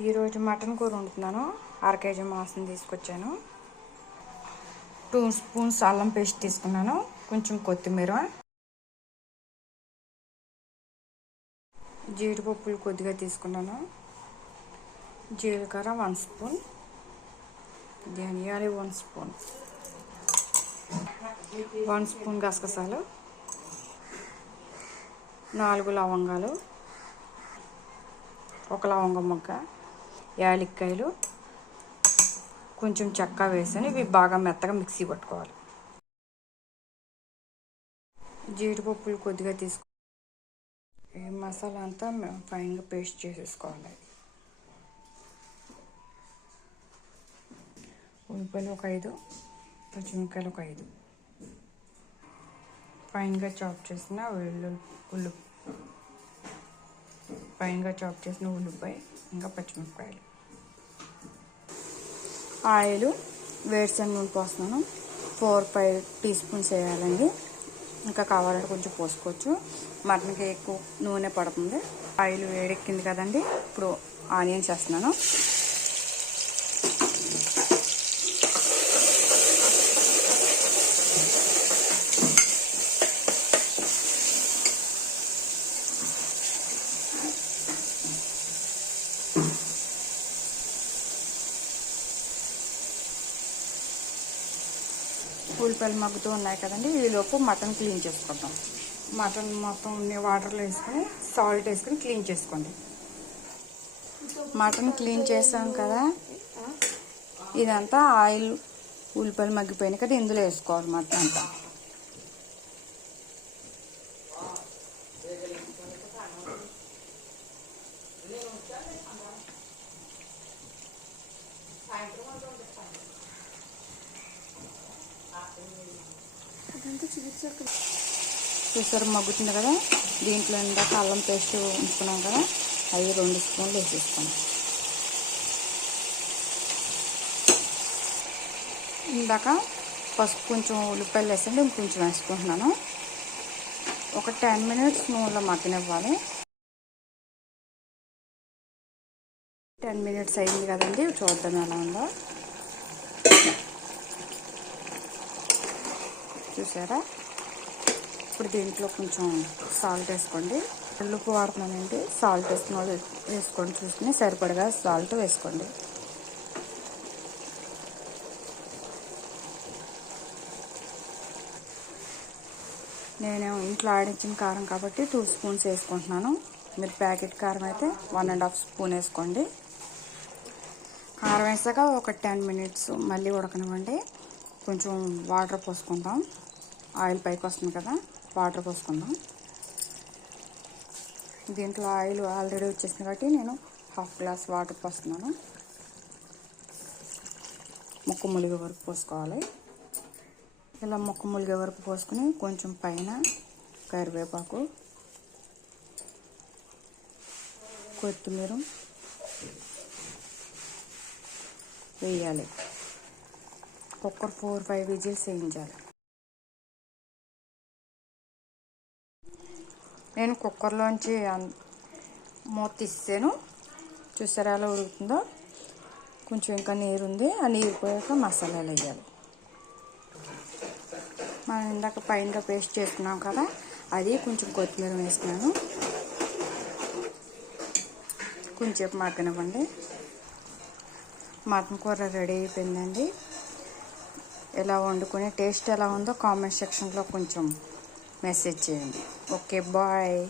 ఈరోజు మటన్ కూర వండుతున్నాను. అర కేజీ మాంసం తీసుకొచ్చాను. టూ స్పూన్స్ అల్లం పేస్ట్ తీసుకున్నాను. కొంచెం కొత్తిమీర. జీడిపప్పులు కొద్దిగా తీసుకున్నాను. జీలకర్ర వన్ స్పూన్. ధనియాలు వన్ స్పూన్. వన్ స్పూన్ గసగసాలు. నాలుగు లవంగాలు. ఒక లవంగ మొగ్గ యాలక్కాయలు కొంచెం చెక్క వేసుకొని ఇవి బాగా మెత్తగా మిక్సీ పట్టుకోవాలి. జీడిపప్పులు కొద్దిగా తీసుకో ఈ మసాలా అంతా ఫైన్గా పేస్ట్ చేసేసుకోవాలి. ఉల్లిపాయలు ఒక ఐదు పచ్చిమిరకాయలు ఒక ఐదు. ఫైన్గా చాప్ చేసిన వెల్లు ఉల్లి ఫైన్గా చాప్ చేసిన ఉల్లిపాయ ఇంకా పచ్చిమిరపకాయలు. ఆయిల్ వేరుశనగ నూనె పోస్తున్నాను. ఫోర్ ఫైవ్ టీ స్పూన్స్ వేయాలండి. ఇంకా కావాలంటే కొంచెం పోసుకోవచ్చు. మటన్కి ఎక్కువ నూనె పడుతుంది. ఆయిల్ వేడెక్కింది కదండి. ఇప్పుడు ఆనియన్స్ వేస్తున్నాను. ఉల్లిపాయలు మగ్గుతూ ఉన్నాయి కదండి. ఈలోపు మటన్ క్లీన్ చేసుకుందాం మటన్ మొత్తం వాటర్లో వేసుకొని సాల్ట్ వేసుకొని క్లీన్ చేసుకోండి. మటన్ క్లీన్ చేసాం కదా. ఇదంతా ఆయిల్ ఉల్లిపాయలు మగ్గిపోయినాయి కదా ఇందులో వేసుకోవాలి మటన్ అంతా. చూసారు మగ్గుతుంది కదా? దీంట్లో ఇందాక అల్లం పేస్ట్ ఉంచుకున్నాం కదా? అవి రెండు స్పూన్లు వేసేసుకున్నాం. ఇందాక పసుపు కొంచెం ఉల్లిపాయలు వేసండి ఇంకొంచెం వేసుకుంటున్నాను. ఒక టెన్ మినిట్స్ నూనెలో మగ్గనివ్వాలి. టెన్ మినిట్స్ అయింది కదండి చూద్దాం ఎలా ఉందో. చూసారా? ఇప్పుడు దీంట్లో కొంచెం సాల్ట్ వేసుకోండి. ఉప్పు వాడుతున్నానండి సాల్ట్ వేసుకున్న వాళ్ళు వేసుకోండి చూసుకుని సరిపడగా సాల్ట్ వేసుకోండి. నేను ఇంట్లో ఆడించిన కారం కాబట్టి టూ స్పూన్స్ వేసుకుంటున్నాను. మీరు ప్యాకెట్ కారం అయితే వన్ అండ్ హాఫ్ స్పూన్ వేసుకోండి. కారం వేసాక ఒక టెన్ మినిట్స్ మళ్ళీ ఉడకనివ్వండి. కొంచెం వాటర్ పోసుకుందాం. ఆయిల్ పైకి వస్తుంది కదా వాటర్ పోసుకుందాం. దీంట్లో ఆయిల్ ఆల్రెడీ వచ్చేసింది కాబట్టి నేను హాఫ్ గ్లాస్ వాటర్ పోస్తున్నాను. ముక్కు ములిగే వరకు పోసుకోవాలి. ఇలా ముక్కు ములిగే వరకు పోసుకుని కొంచెం పైన కరివేపాకు కొత్తిమీర వేయాలి. కుక్కర్ ఫోర్ ఫైవ్ విజిల్స్ వేయించాలి. నేను కుక్కర్లోంచి మూత తీసాను చూసారా ఎలా ఉడుకుతుందో? కొంచెం ఇంకా నీరు ఉంది ఆ నీరు పోయాక మసాలాలు వేయాలి. మనం ఇందాక పైన పేస్ట్ చేసుకున్నాం కదా అది కొంచెం కొత్తిమీర వేసుకున్నాను కొంచెం మగ్గనివ్వండి. మటన్ కూర రెడీ అయిపోయిందండి. ఎలా వండుకునే టేస్ట్ ఎలా ఉందో కామెంట్ సెక్షన్లో కొంచెం message. Okay, bye.